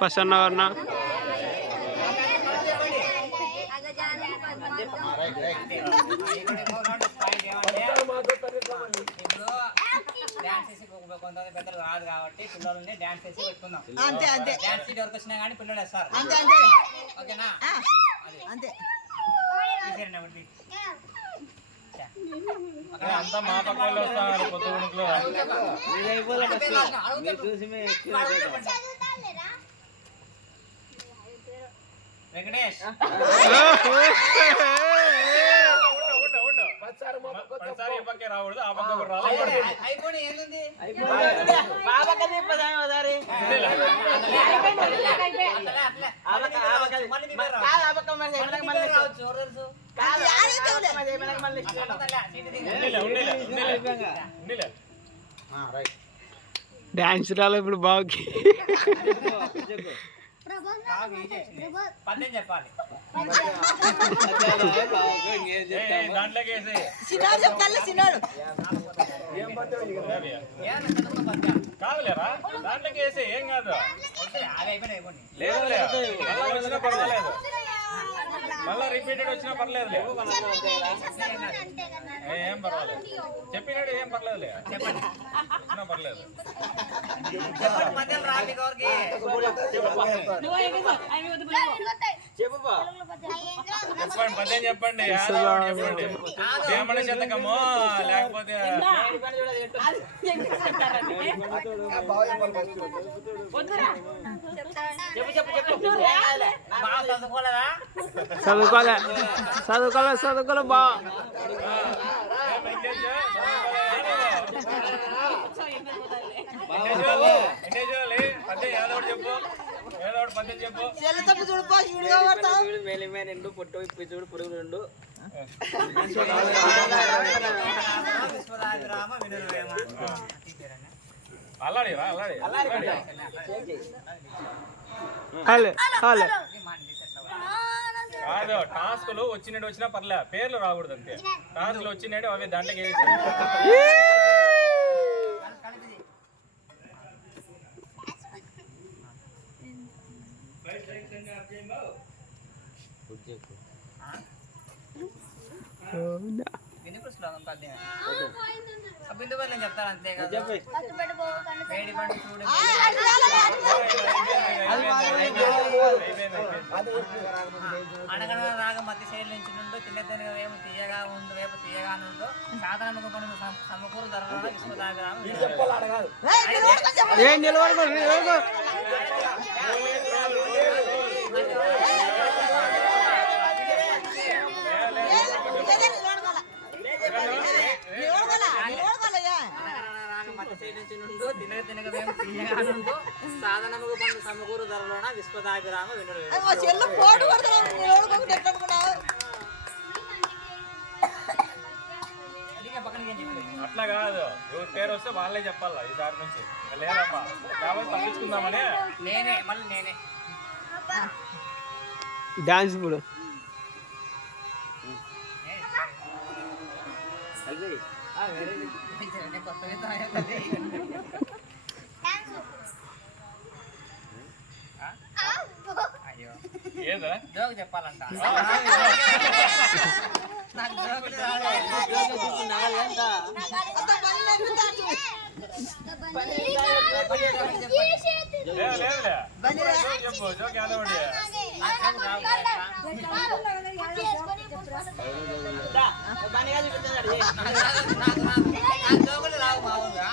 ప్రసన్నవర్ణం కొంతమంది పెద్దలు రాదు కాబట్టి పిల్లల్ని డాన్స్ చేసి పెట్టుకుందాం. అంతే అంతే. డాన్స్ సీట్ ఎవరికి వచ్చినా కానీ పిల్లలు వేస్తారు. అంతే అంతే. ఓకేనా? అంతే. అంతా మా పక్కన వస్తారు కొత్త గుణుకులో వెంకటేష్ పక్కే రాకూడదు ఆ పక్క రావాలి. అయిపోయి ఏంది డాన్స్ రాలే ఇప్పుడు బాగుకి పద్యం చెప్పాలి. దాంట్లోకి కాదులేరా దాంట్లోకి వేసి ఏం కాదు. లేదు వచ్చినా పర్వాలేదు, మళ్ళా రిపీటెడ్ వచ్చినా పర్లేదు. ఏం పర్వాలేదు, చెప్పినట్టు ఏం పర్లేదులే, వచ్చినా పర్లేదు. చెప్పండి పద్యం చెప్పండి, చెప్పండి. ఏమన్నా శతకమో లేకపోతే చదువుకోలే చదువుకోలే చదువుకోలే బా పద్యం ఏదోటి చెప్పు, ఏదోటి పద్యం చెప్పు. రెండు పొట్టు ఇప్పు చూడు పురుగు రెండు అల్లాడిరా అల్లాడి కాదు. టాస్కులు వచ్చినట్టు వచ్చినా పర్లే, పేర్లు రాకూడదు అంతే. టాస్కులు వచ్చినట్టు అవి దాంట్లోకి బిందు బదులు చెప్తారు అంతే కదా. అనగన రాగం మధ్య సైడ్ నుంచి నుండు తిన్నెత్తని వేపు తీయగా ఉండు వేపు తీయగా నుండు సాధారణ సమకూరు ధరలో విశ్వదాగ్రామం సాధనముకు పండు సమకూరు ధరలోన విశ్వదాభిరామ వినుడు. అట్లా కాదు, ఎవరి పేరు వస్తే వాళ్ళే చెప్పాలా ఈసారి నుంచి. లేదమ్మా కాబట్టి తప్పించుకుందామని నేనే మళ్ళీ నేనే డాన్స్ ఇప్పుడు ఏదా జోక్ చెప్పాలంట. చెప్పు జోక్ ఏదోటి. జోకులు రావు మామూలుగా.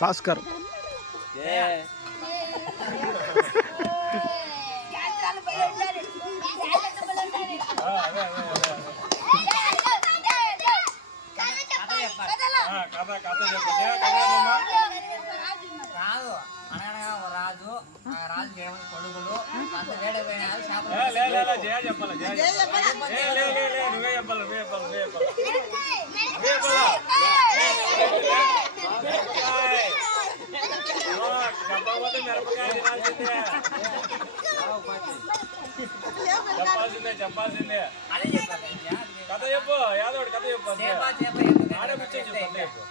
భాస్కర్ రాదు అనగనగా రాజు రాజు ఏమైనా కొడుకులు అంత వేడైపోయినారు. జయ చెప్పాలి, నువ్వే చెప్పాలి, నువ్వే చెప్పాలి. చెప్పాల్సిందే అదే చెప్పాలి కథ చెప్పు ఏదో ఒకటి కథ చెప్పు అంతే. చేప చేప ఆడే కూర్చొని చెప్పు కథ చెప్పు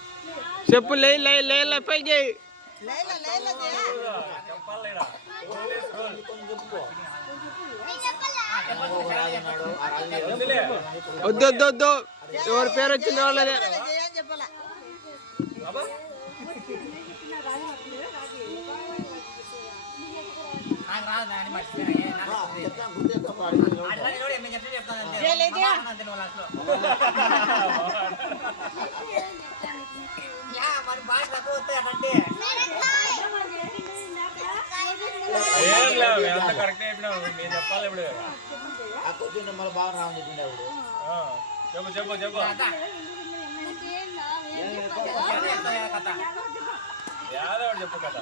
చెప్పు లే లే లే పైకి చెప్పాలి ఈడ. Police rule. వదిలే. వద్దు వద్దు వద్దు ఎవరి పేరు వచ్చింది వాళ్ళదే అబ్బా. నాకు రాదు నాని మర్చిపోయినా అట్లా ఏమి చెప్తే చెప్తాను అంతే నువ్వు లాస్ట్లో మరి బాగా తక్కువ వస్తాయి అంటే ఏం లేదు ఎంత కరెక్ట్ అయిపోయినావు మీరు చెప్పాలి ఇప్పుడు ఆ, చెప్పు చెప్పు చెప్పు కథ ఏదో ఒకటి చెప్పు కదా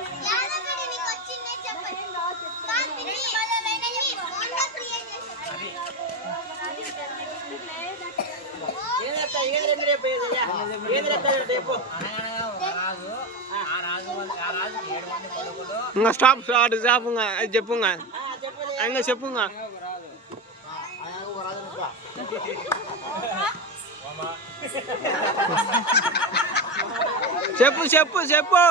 అనగనగా ఒక రాజు ఆ రాజుకి 7 మంది కొడుకులు ఇంకా స్టాప్ స్టార్ట్ చెప్పుగా అది చెప్పుగా ఇంకా చెప్పుగా మామా చెప్పు చెప్పు చెప్పు